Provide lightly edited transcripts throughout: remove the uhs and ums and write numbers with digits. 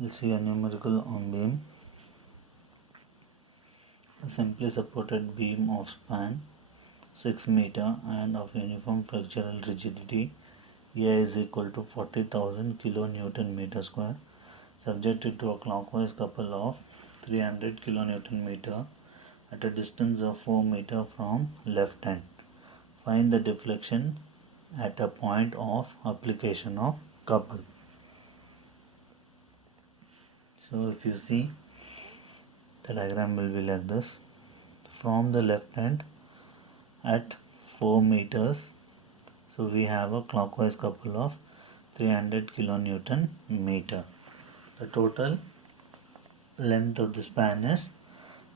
We'll see a numerical on beam. A simply supported beam of span 6 meter and of uniform flexural rigidity A is equal to 40,000 kilonewton meter square, subjected to a clockwise couple of 300 kilonewton meter at a distance of 4 meter from left end. Find the deflection at a point of application of couple. So if you see, the diagram will be like this. From the left end at 4 meters, so we have a clockwise couple of 300 kilonewton meter. The total length of the span is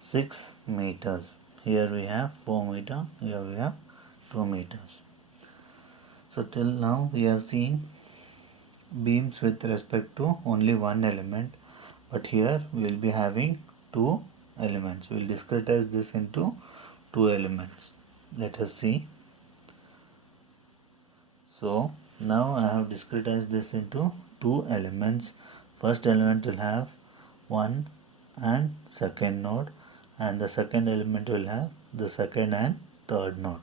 6 meters. Here we have 4 meter, here we have 2 meters. So till now we have seen beams with respect to only one element, but here we will be having two elements. We will discretize this into two elements. Let us see. So now I have discretized this into two elements. First element will have 1 and second node, and the second element will have the second and third node.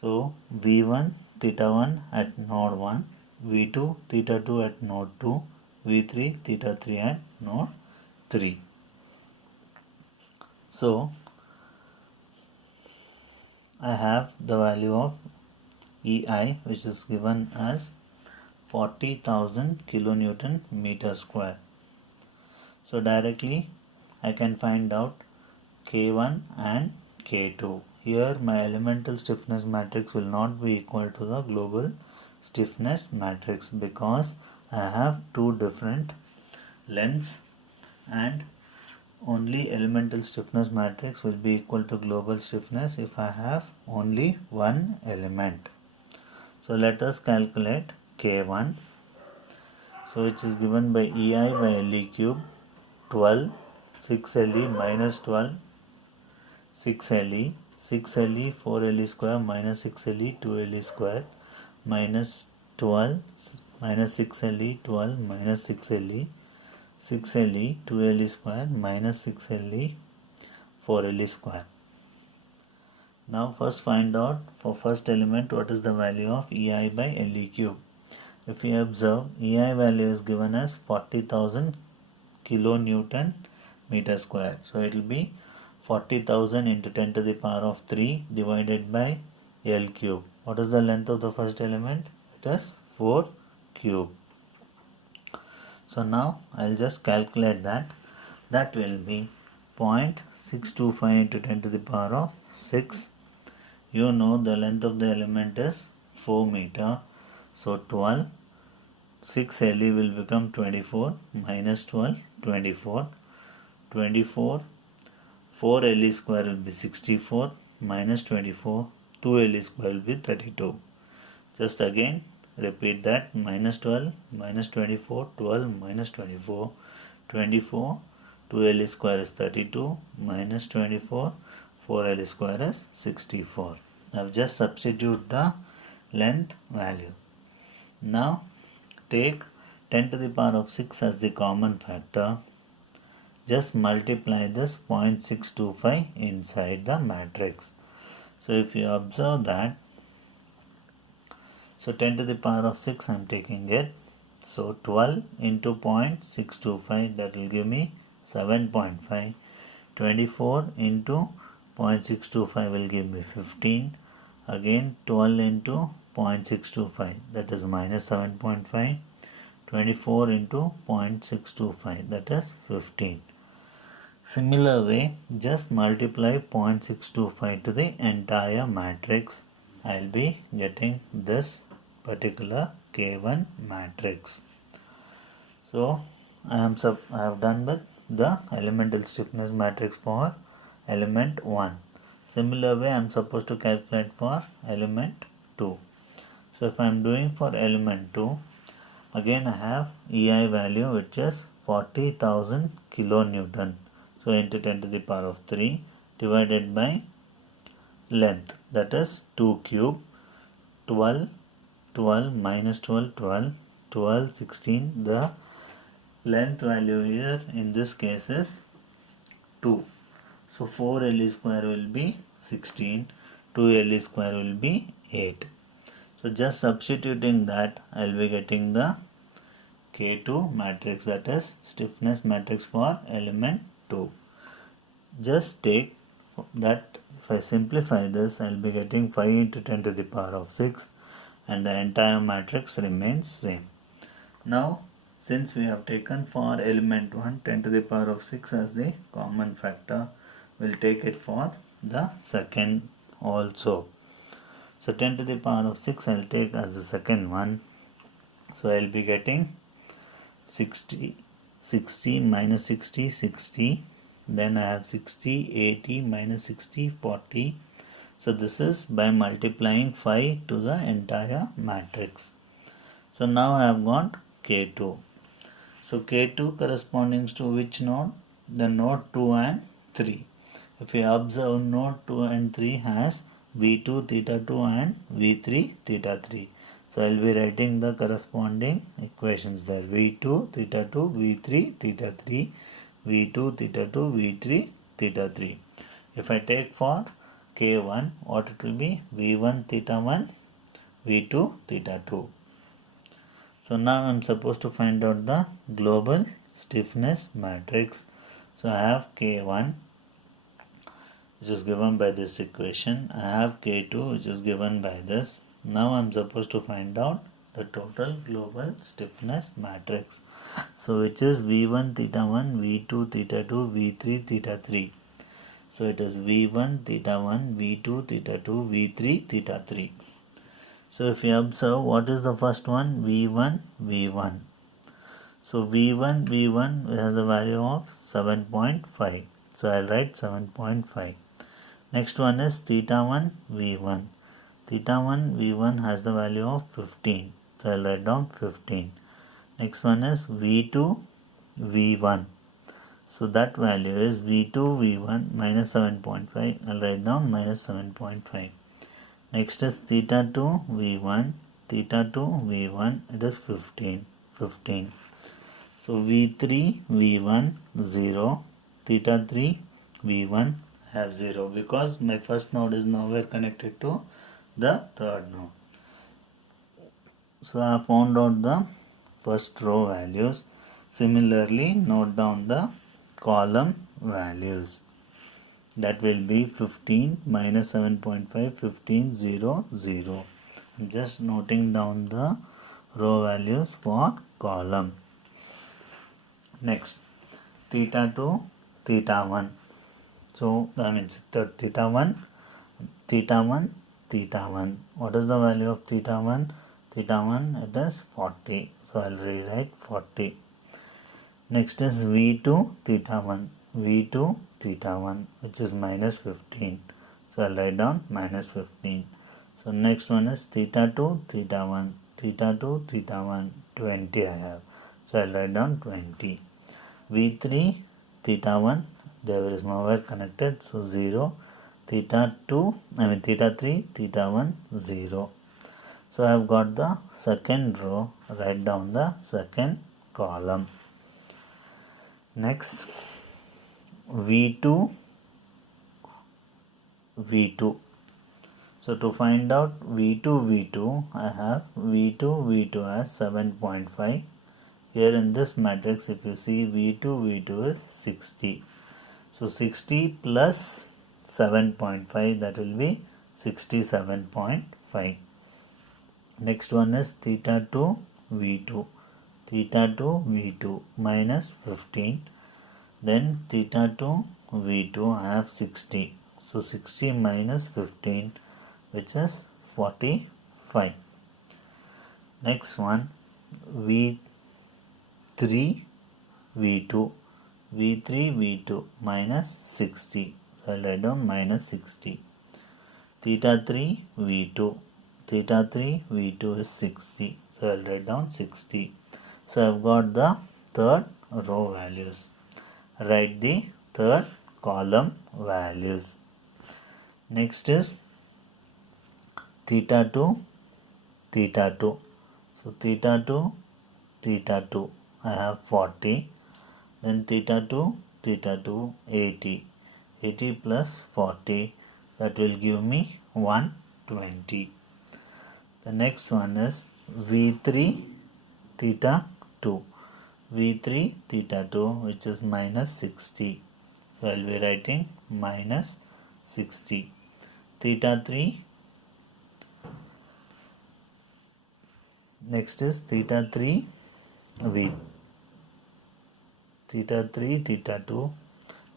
So V1 theta 1 at node 1, V2 theta 2 at node 2, V3 theta 3 at node 3. So I have the value of EI, which is given as 40,000 kilonewton meter square. So directly I can find out K1 and K2. Here my elemental stiffness matrix will not be equal to the global stiffness matrix because I have two different lengths, and only elemental stiffness matrix will be equal to global stiffness if I have only one element. So let us calculate K1. So which is given by EI by LE cube 12 6LE minus 12 6LE 6LE 4LE square minus 6LE 2LE square minus 12 minus 6LE 12 minus 6LE 6LE 2LE square minus 6LE 4LE square. Now first find out for first element what is the value of EI by LE cube. If we observe, EI value is given as 40,000 kilonewton meter square. So it will be 40,000 into 10 to the power of 3 divided by L cube. What is the length of the first element? It is 4 cube. So now I will just calculate that. That will be 0.625 into 10 to the power of 6. You know the length of the element is 4 meter. So 12, 6 LE will become 24 minus 12, 24. 24, 4 LE square will be 64 minus 24, 2 LE square will be 32. Just again repeat that, minus 12, minus 24, 12 minus 24, 24, 2 LE square is 32, minus 24, 4 LE square is 64. I have just substitute the length value. Now take 10 to the power of 6 as the common factor. Just multiply this 0.625 inside the matrix. So if you observe that, so 10 to the power of 6 I am taking it. So 12 into 0.625, that will give me 7.5. 24 into 0.625 will give me 15. Again 12 into 0.625, that is minus 7.5. 24 into 0.625, that is 15. Similar way, just multiply 0.625 to the entire matrix. I will be getting this particular K1 matrix. So I have done with the elemental stiffness matrix for element 1. Similar way I am supposed to calculate for element 2. So if I am doing for element 2, again I have EI value which is 40,000 kilonewton. So into 10 to the power of 3 divided by length, that is 2 cube, 12 12 minus 12 12 12 16. The length value here in this case is 2. So 4 LE square will be 16, 2 LE square will be 8. So just substituting that, I will be getting the K2 matrix, that is stiffness matrix for element 2. Just take that, if I simplify this, I will be getting 5 into 10 to the power of 6 and the entire matrix remains same. Now since we have taken for element 1 10 to the power of 6 as the common factor, we will take it for the second also. So 10 to the power of 6 I will take as the second one. So I will be getting 60, 60 minus 60, 60. Then I have 60, 80 minus 60, 40. So this is by multiplying 5 to the entire matrix. So now I have got K2. So K2 corresponding to which node? The node 2 and 3. If we observe, node 2 and 3 has V2 theta 2 and V3 theta 3. So I will be writing the corresponding equations there. V2 theta 2, V3 theta 3, V2 theta 2, V3 theta 3. If I take for K1, what it will be? V1 theta 1, V2 theta 2. So now I am supposed to find out the global stiffness matrix. So I have K1, which is given by this equation. I have K2, which is given by this. Now I am supposed to find out the total global stiffness matrix. So which is V1 theta 1, V2 theta 2, V3 theta 3. So it is V1 theta 1, V2 theta 2, V3 theta 3. So if you observe, what is the first one? V1, V1. So V1, V1 has a value of 7.5. So I'll write 7.5. Next one is theta 1, V1. Theta 1, V1 has the value of 15. So I'll write down 15. Next one is V2, V1. So that value is V2, V1 minus 7.5. I'll write down minus 7.5. Next is theta 2, V1. Theta 2, V1. It is 15. 15. So V3, V1, 0. Theta 3, V1 have 0 because my first node is nowhere connected to the third node. So I have found out the first row values. Similarly, note down the column values. That will be 15 minus 7.5, 15, 0, 0. I'm just noting down the row values for column. Next, theta 2, theta 1. So that means theta 1, theta 1, theta 1. What is the value of theta 1? Theta 1, it is 40. So I'll rewrite 40. Next is V2 theta 1. V2 theta 1, which is minus 15. So I'll write down minus 15. So next one is theta 2 theta 1. Theta 2 theta 1, 20 I have. So I'll write down 20. V3 theta 1, there is nowhere connected, so 0. Theta 3 theta 1, 0. So I have got the second row. Write down the second column. Next, V2, V2. So to find out V2, V2, I have V2, V2 as 7.5. Here in this matrix, if you see, V2, V2 is 60. So 60 plus 7.5, that will be 67.5. Next one is theta 2, V2. Theta 2, V2 minus 15. Then theta 2, V2, I have 60. So 60 minus 15, which is 45. Next one, V3, V2. V3, V2 minus 60. So I'll write down minus 60. Theta 3, V2. Theta 3, V2 is 60. So I'll write down 60. So I've got the third row values. Write the third column values. Next is theta 2, theta 2. So theta 2, theta 2. I have 40. Then theta 2, 80. 80 plus 40, that will give me 120. The next one is V3 theta 2. V3 theta 2, which is minus 60. So I will be writing minus 60. Theta 3. Next is theta 3 V. Theta 3 theta 2.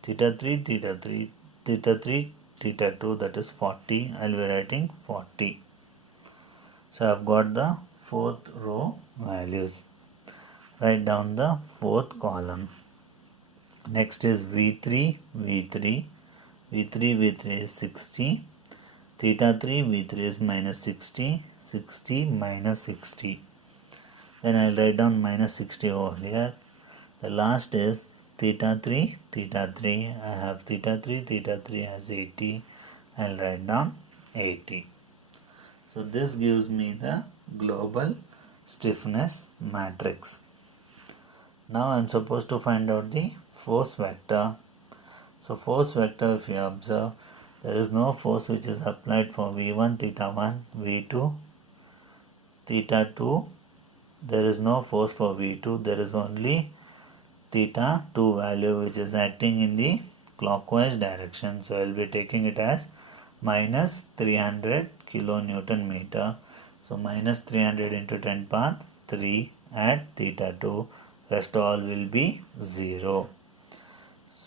Theta 3 theta 3. Theta 3 theta 2, that is 40. I will be writing 40. So I have got the fourth row values. Write down the fourth column. Next is V3 V3. V3 V3 is 60. Theta 3 V3 is minus 60. 60 minus 60. Then I will write down minus 60 over here. The last is theta 3 theta 3. I have theta 3 as 80. I will write down 80. So this gives me the global stiffness matrix. Now I am supposed to find out the force vector. So force vector, if you observe, there is no force which is applied for V1 theta 1, V2 theta 2. There is no force for V2. There is only theta 2 value which is acting in the clockwise direction. So I will be taking it as minus 300 kilonewton meter. So minus 300 into 10 power 3 at theta 2. Rest all will be 0.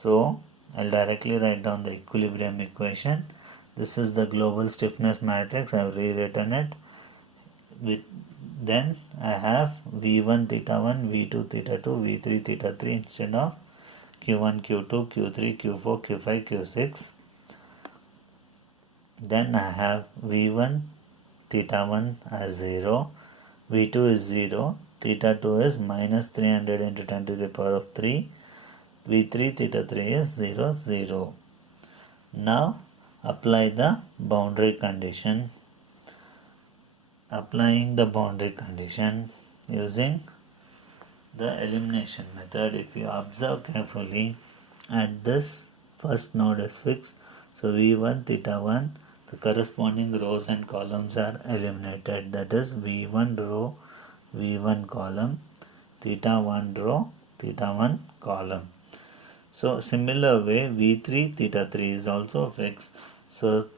So I'll directly write down the equilibrium equation. This is the global stiffness matrix. I have rewritten it. Then I have V1 theta 1, V2 theta 2, V3 theta 3 instead of Q1, Q2, Q3, Q4, Q5, Q6. Then I have V1 theta 1 as 0, V2 is 0, theta 2 is minus 300 into 10 to the power of 3, V3 theta 3 is 0, 0. Now apply the boundary condition. Applying the boundary condition using the elimination method. If you observe carefully, at this first node is fixed. So V1 theta 1, the corresponding rows and columns are eliminated. That is V1 row, V1 column, theta 1 row, theta 1 column. So similar way, V3 theta 3 is also fixed. So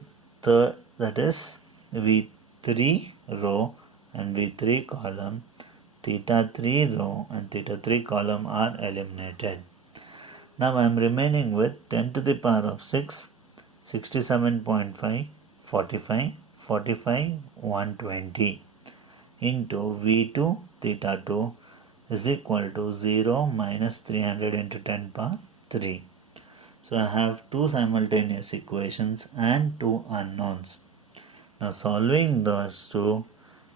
that is V3 row and V3 column, theta 3 row and theta 3 column are eliminated. Now I am remaining with 10 to the power of 6, 67.5, 45, 45, 120 into V2 theta 2 is equal to 0 minus 300 into 10 power 3. So I have two simultaneous equations and two unknowns. Now solving those two,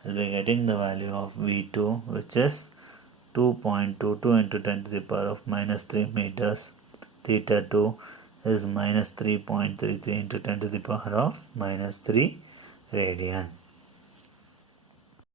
I will be getting the value of V2, which is 2.22 into 10 to the power of minus 3 meters. Theta 2 is minus 3.33 into 10 to the power of minus 3 radian.